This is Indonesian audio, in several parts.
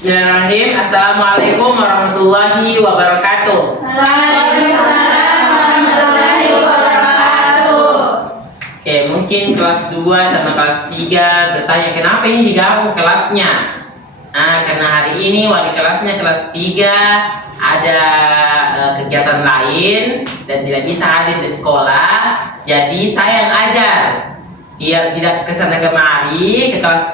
Bismillahirrahmanirrahim. Assalamualaikum warahmatullahi wabarakatuh. Waalaikumsalam warahmatullahi wabarakatuh. Oke, mungkin kelas 2 sama kelas 3 bertanya kenapa ini digabung kelasnya. Nah, karena hari ini wali kelasnya kelas 3 ada kegiatan lain dan tidak bisa hadir di sekolah. Jadi saya yang ajar. Biar tidak kesana kemari ke kelas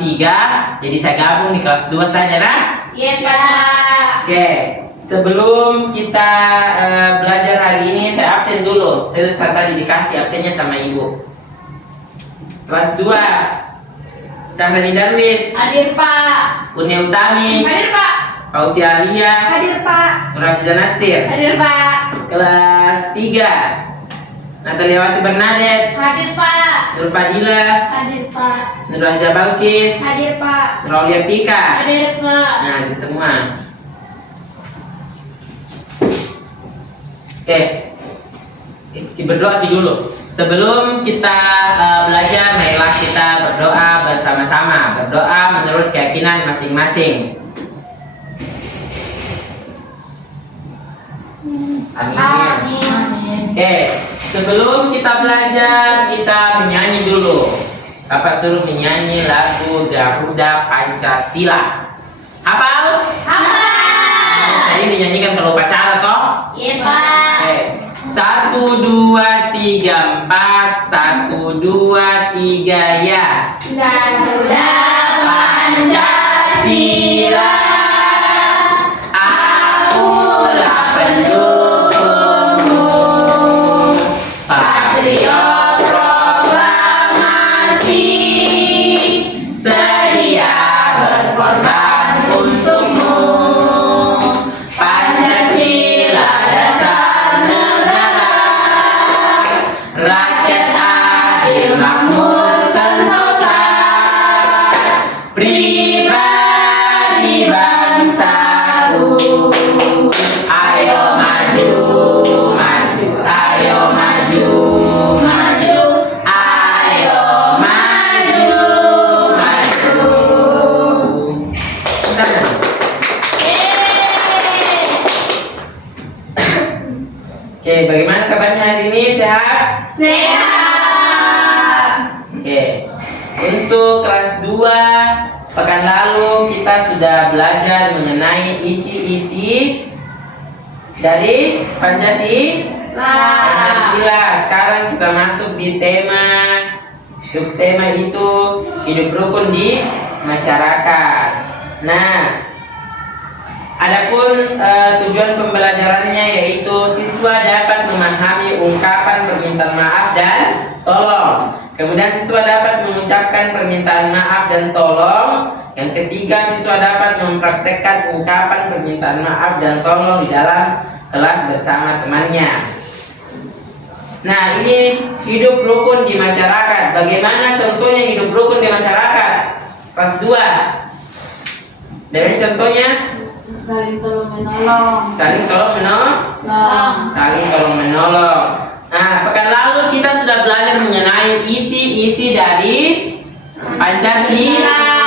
3, jadi saya gabung di kelas 2 saja, nah? Iya, Pak. Oke, sebelum kita belajar hari ini, saya absen dulu. Saya tadi dikasih absennya sama ibu. Kelas 2, Syahrini Darwis, Hadir, Pak. Kurnia Utami, Hadir, Pak. Fauzi Alia, Hadir, Pak. Nurhafiza Natsir. Hadir, Pak. Kelas 3, Nataliawati Bernadette, Hadir, Pak. Nur Fadila, Hadir, Pak. Nur Azza Balkis, Hadir, Pak. Nur Aulia Pika. Hadir, Pak. Nah, itu semua. Oke, kita berdoa dulu. Sebelum kita belajar, marilah kita berdoa bersama-sama. Berdoa menurut keyakinan masing-masing. Amin. Amin. Oke, sebelum kita belajar, kita menyanyi dulu. Bapak suruh menyanyi lagu Garuda Pancasila. Hafal? Hafal. Ini dinyanyikan kalau upacara toh? Iya, Pak. Oke. 1, 2, 3, 4. 1, 2, 3, ya. Garuda Pancasila. Akulah pendukungmu, patriot proklamasi, sedia berkorban untukmu. Pancasila dasar negara, rakyat adil makmur sentosa, pribadi bangsaku. Ayo maju, maju, ayo maju, maju, ayo maju, maju. Bentar. Oke, bagaimana kabarnya hari ini? Sehat? Sehat. Oke, untuk kelas 2 pekan lalu kita sudah belajar mengenai isi-isi dari Pancasila. Sekarang kita masuk di tema, subtema itu hidup rukun di masyarakat. Nah, adapun tujuan pembelajarannya yaitu siswa dapat memahami ungkapan permintaan maaf dan tolong. Kemudian siswa dapat mengucapkan permintaan maaf dan tolong. Yang ketiga, siswa dapat mempraktekkan ungkapan permintaan maaf dan tolong di dalam kelas bersama temannya. Nah, ini hidup rukun di masyarakat. Bagaimana contohnya hidup rukun di masyarakat? Kelas 2. Dari contohnya Saling tolong menolong. saling tolong menolong. Saling tolong menolong. Nah, pekan lalu kita sudah belajar mengenai isi-isi dari Pancasila.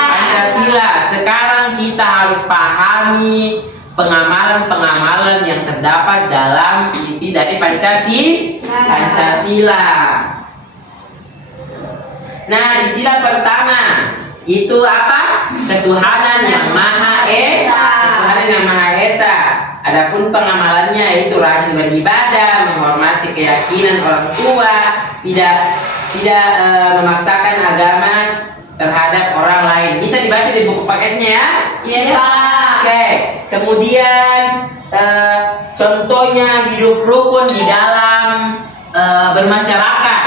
Sekarang kita harus pahami pengamalan-pengamalan yang terdapat dalam isi dari Pancasila. Nah, di sila pertama itu apa? Ketuhanan yang Maha Esa. Adapun pengamalannya itu rajin beribadah, menghormati keyakinan orang tua, tidak memaksakan agama terhadap orang lain. Bisa dibaca di buku paketnya ya? Iya, Pak. Oke. Kemudian contohnya hidup rukun di dalam bermasyarakat.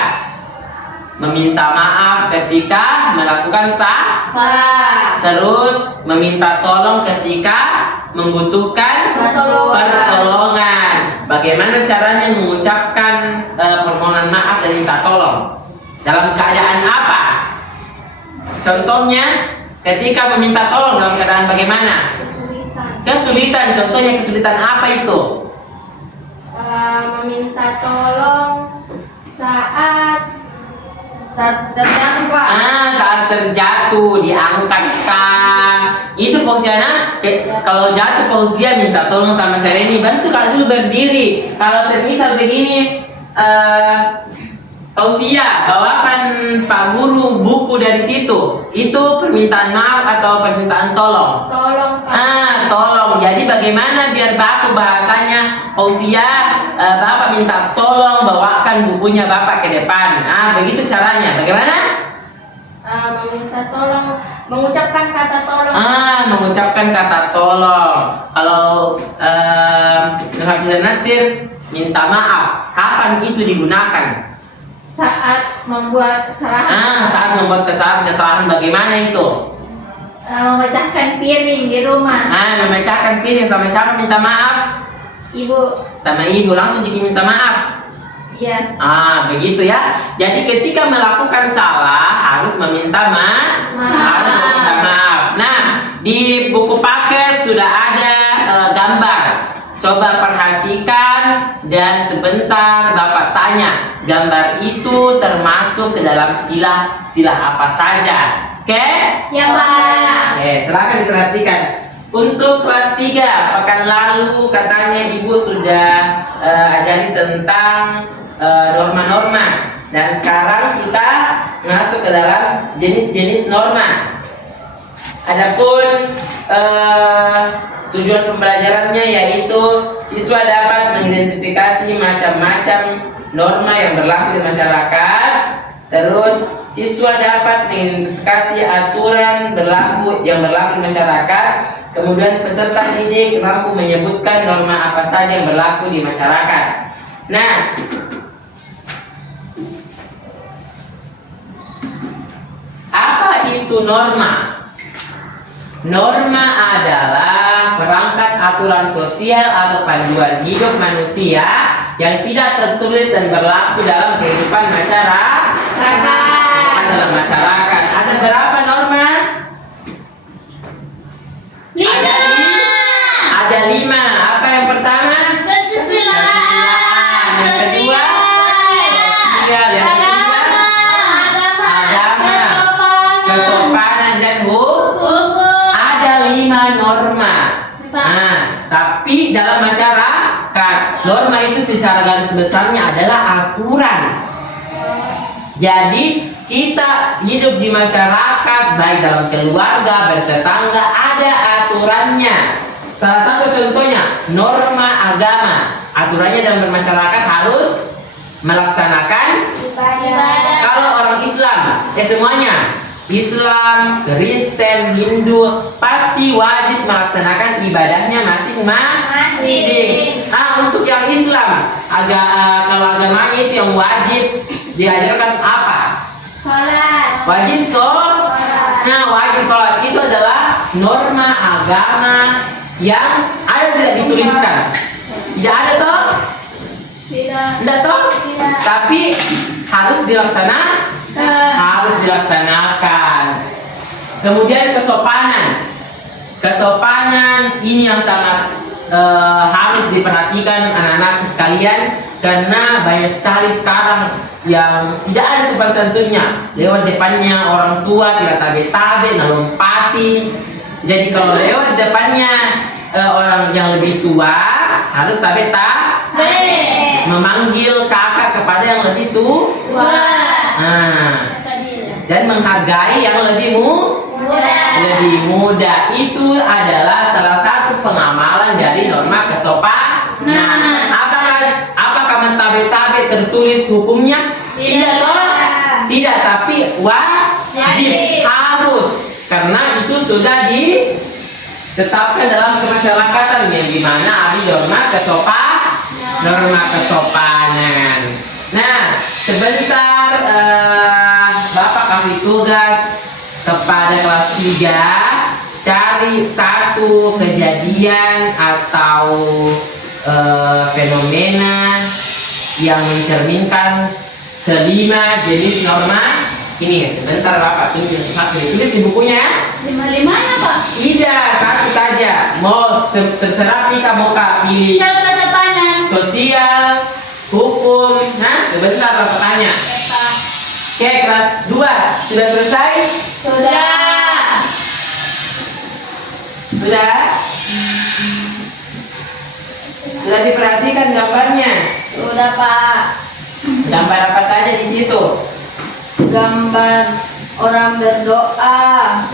Meminta maaf ketika melakukan Salah. terus meminta tolong ketika membutuhkan pertolongan. Bagaimana caranya mengucapkan permohonan maaf dan minta tolong? Dalam keadaan apa? Contohnya ketika meminta tolong dalam keadaan bagaimana? Kesulitan. Contohnya kesulitan apa itu? Meminta tolong saat terjatuh, Pak. Saat terjatuh, diangkatkan, Itu Fauziana, kalau jatuh Fauzia minta tolong sama Sereni, bantu Kak dulu berdiri. Kalau semisal begini, Fauzia bawakan Pak Guru buku dari situ. Itu permintaan maaf atau permintaan tolong? Tolong Pak. Tolong. Jadi bagaimana biar baku bahasanya Fauzia, Bapak minta tolong bawakan bukunya Bapak ke depan. Begitu caranya. Bagaimana? Meminta tolong, mengucapkan kata tolong. Mengucapkan kata tolong. Kalau Nurhafizah Nasir minta maaf, kapan itu digunakan? Saat membuat kesalahan. Saat membuat kesalahan bagaimana itu? Memecahkan piring di rumah. Memecahkan piring sama siapa minta maaf? Ibu. Sama ibu, langsung jadi minta maaf. Iya. Begitu ya. Jadi ketika melakukan salah harus meminta maaf. Harus meminta maaf. Nah, di buku paket sudah ada gambar. Coba perhatikan dan sebentar Bapak tanya, gambar itu termasuk ke dalam sila apa saja? Oke? Ya Pak. Silakan diperhatikan. Untuk kelas 3 pekan lalu katanya Ibu sudah ajari tentang norma-norma, dan sekarang kita masuk ke dalam jenis-jenis norma. Adapun tujuan pembelajarannya yaitu siswa dapat mengidentifikasi macam-macam norma yang berlaku di masyarakat. Terus siswa dapat mengidentifikasi aturan yang berlaku di masyarakat. Kemudian peserta didik mampu menyebutkan norma apa saja yang berlaku di masyarakat. Nah, apa itu norma? Norma adalah perangkat aturan sosial atau panduan hidup manusia yang tidak tertulis dan berlaku dalam kehidupan masyarakat. Dalam masyarakat. Ada berapa norma? 5. Ada 5. Apa yang pertama? Kesusilaan. Yang kedua? Sosial. Yang ketiga? Agama. Kesopanan dan hukum. Ada 5 norma. Tapi dalam masyarakat, norma itu secara garis besarnya adalah aturan. Jadi kita hidup di masyarakat, baik dalam keluarga, bertetangga, ada aturannya. Salah satu contohnya norma agama. Aturannya dalam bermasyarakat harus melaksanakan Ibadah. Kalau orang Islam, semuanya Islam, Kristen, Hindu pasti wajib melaksanakan ibadahnya masing-masing. Untuk yang Islam, kalau agamanya itu yang wajib diajarkan apa? Sholat. Wajib sholat. Nah, wajib sholat itu adalah norma agama yang ada tidak dituliskan. Tidak ada toh? Tidak toh? Tidak. Tapi harus dilaksanakan. Kemudian kesopanan ini yang sangat harus diperhatikan anak-anak sekalian, karena banyak sekali sekarang yang tidak ada sopan santunnya. Lewat depannya orang tua tidak tabe-tabe, lompati. Jadi kalau lewat depannya orang yang lebih tua harus tabe-tabe, memanggil kakak kepada yang lebih tua. Dan menghargai yang lebih muda. Itu adalah salah satu pengamalan dari norma kesopanan. Apakah mentabe-tabe tertulis hukumnya? Tidak toh? Tidak, tapi wajib, harus, karena itu sudah ditetapkan dalam kemasyarakatan yang dimana ada norma kesopanan. Nah, sebentar Bapak kasih tugas kepada kelas 3, cari satu kejadian atau fenomena yang mencerminkan kelima jenis norma ini. Sebentar Bapak tulis satu, tulis di bukunya ya. 5 Pak? Tidak, satu saja. Mau terserah Pika mau Kak pilih. Kesopanan. Sosial, hukum. Nah, sebentar Bapak tanya. Cek kelas 2 sudah selesai? Sudah. Sudah? Sudah diperhatikan gambarnya? Sudah Pak. Gambar apa saja di situ? Gambar orang berdoa.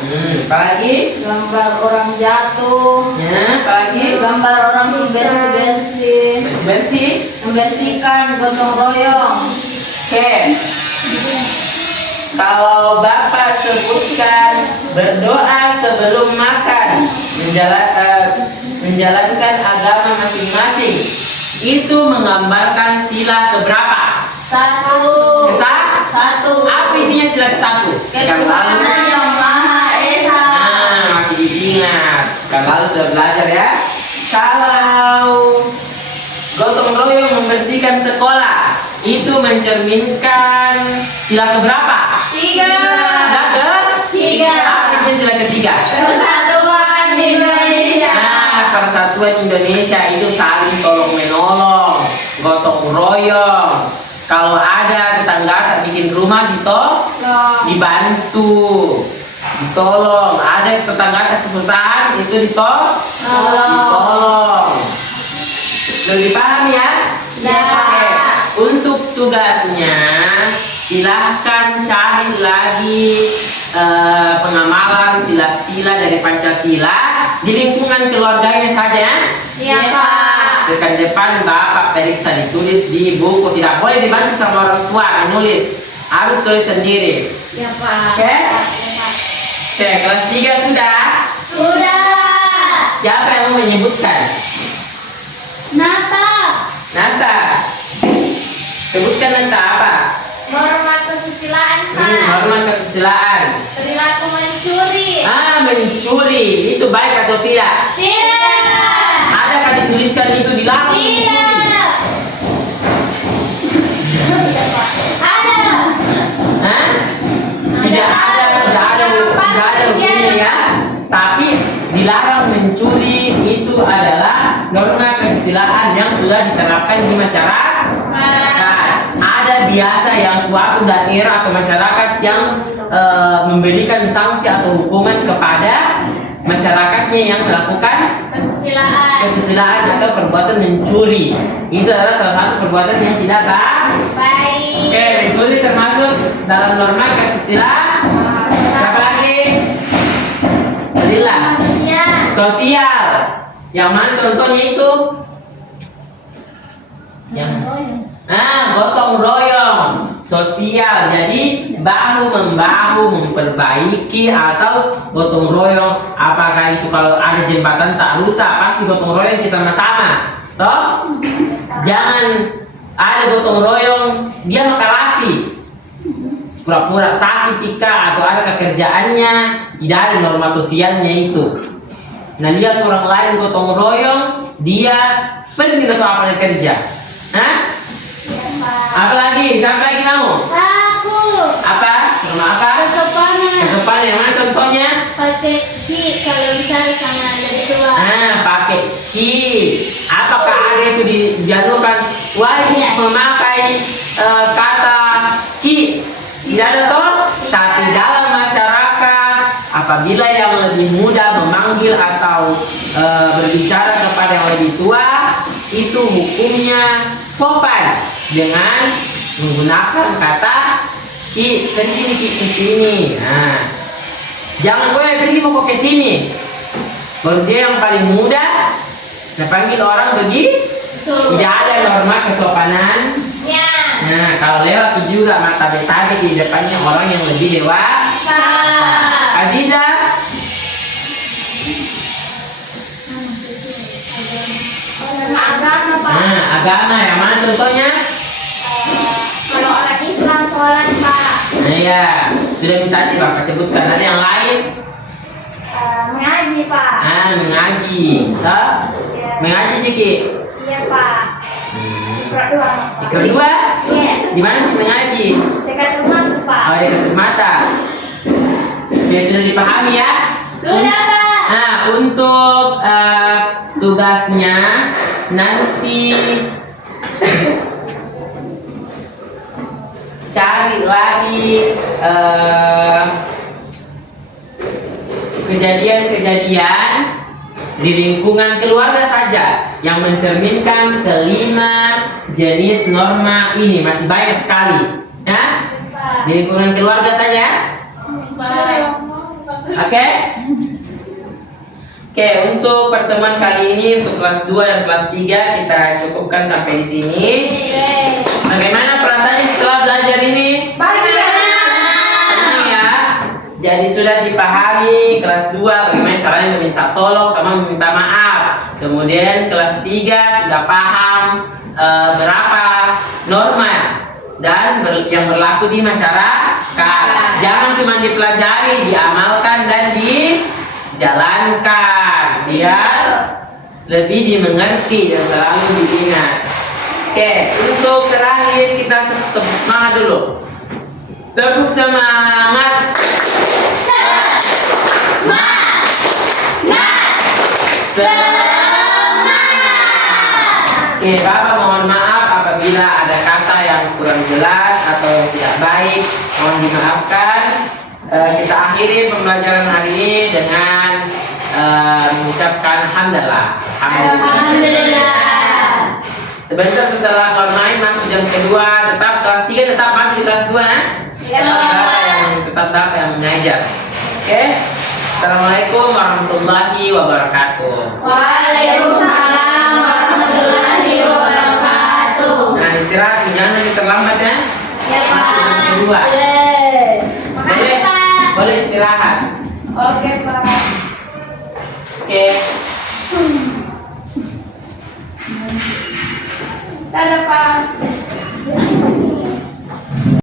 Apalagi? Gambar orang jatuh. Ya, apalagi? Gambar orang bersih-bersih. Bersih. Membersihkan gotong royong. Oke. Kalau Bapak sebutkan berdoa sebelum makan, menjalankan agama masing-masing, itu menggambarkan sila keberapa? 1. Satu. Apa isinya sila ke-1? Ketuhanan yang Maha Esa. Masih diingat. Kan lalu sudah belajar ya. Kalau gotong royong membersihkan sekolah, itu mencerminkan sila keberapa? 3. Sila ke-3. Apa itu sila ke-3? Persatuan Indonesia. Persatuan Indonesia itu saling tolong menolong, gotong royong. Kalau ada tetangga tak bikin rumah dibantu, ditolong. Ada tetangga tak kesusahan itu ditolong. Lebih paham ya? Ya. Oke. Untuk tugasnya silahkan cari lagi pengamalan sila-sila dari Pancasila di lingkungan keluarganya saja. Iya Pak. Dekat depan Bapak periksa ditulis di buku, tidak boleh dibantu sama orang tua menulis, harus tulis sendiri. Iya Pak. Oke? Oke, kelas 3 sudah? Sudah. Siapa yang mau menyebutkan? Nata. Nata. Sebutkan Nata apa? Norma kesusilaan Pak. Norma kesusilaan. Perilaku mencuri. Mencuri. Itu baik atau tidak? Tidak. Adakah dituliskan itu di lagu mencuri? Tidak. Ada. Hah? Tidak ada hukumnya ya. Tapi dilarang mencuri itu adalah norma kesusilaan yang sudah diterapkan di masyarakat. Nah, ada biasa yang suatu daerah atau masyarakat yang memberikan sanksi atau hukuman kepada masyarakatnya yang melakukan kesusilaan atau perbuatan mencuri. Itu adalah salah satu perbuatan yang tidak baik. Oke, mencuri termasuk dalam norma kesusilaan. Siapa lagi? Adillah. Sosial. Yang mana contohnya itu? Yang gotong royong. Sosial. Jadi bahu membahu memperbaiki atau gotong royong. Apakah itu kalau ada jembatan tak rusak pasti gotong royong sama-sama. Toh? Jangan ada gotong royong dia makalasi. Pura-pura sakit atau ada kekerjaannya, tidak ada norma sosialnya itu. Nah, lihat orang lain gotong royong, dia pergi atau apa kerja. Hah? Apa lagi? Siapa lagi mau? Aku. Apa? Norma apa? Kesopanan. Yang mana contohnya? Pakai ki kalau bicara sama lebih tua. Pakai ki. Apakah ada itu dijanjikan wajib memakai kata ki? Tidak ada toh? Tapi dalam masyarakat apabila yang lebih muda memanggil atau berbicara kepada yang lebih tua, itu hukumnya sopan dengan menggunakan kata ki, sini ki ke sini. Nah, jangan gue pergi mau ke sini. Baru dia yang paling muda, nah panggil orang begitu. Tidak ada norma kesopanan. Ya. Nah, kalau lewat juga mata betabe di depannya orang yang lebih dewasa. Aziza. Agama Pak. Agama yang mana contohnya? Kalau orang Islam sholat Pak. Nah ya, sudah minta tadi Bapak sebutkan. Ada yang lain? Mengaji Pak. Mengaji. Mengaji Jiki. Iya Pak. Kedua? Iya. Di mana sih mengaji? Dekat rumah tuh Pak. Oh, dekat mata. Oke, sudah dipahami ya? Sudah Pak. Nah, untuk tugasnya nanti cari lagi kejadian-kejadian di lingkungan keluarga saja yang mencerminkan kelima jenis norma ini masih banyak sekali. Ya? Di lingkungan keluarga saja. Oke? Oke, untuk pertemuan kali ini untuk kelas 2 dan kelas 3 kita cukupkan sampai di sini. Bagaimana perasaannya setelah belajar ini? Senang ya? Jadi sudah dipahami kelas 2 bagaimana caranya meminta tolong sama meminta maaf. Kemudian kelas 3 sudah paham berapa norma dan yang berlaku di masyarakat. Jangan cuma dipelajari, diamalkan dan dijalankan, biar lebih dimengerti dan selalu diingat. Oke, untuk terakhir kita tepuk semangat dulu. Tepuk semangat. Oke, Bapak mohon maaf apabila ada kata yang kurang jelas atau tidak baik, mohon dimaafkan. Kita akhiri pembelajaran hari ini dengan mengucapkan hamdalah. Alhamdulillah. Sebentar setelah online masuk jam kedua, tetap kelas 3 tetap masuk di kelas 2 ya. Tetap dapat yang mengajar. Oke. Assalamualaikum warahmatullahi wabarakatuh. Waalaikumsalam warahmatullahi wabarakatuh. Nah, istirahat jangan nanti terlambat ya. Ya, Pak. Jam kedua. Makasih, Pak. Boleh istirahat. Oke, Pak. Oke. Dadah, Pak.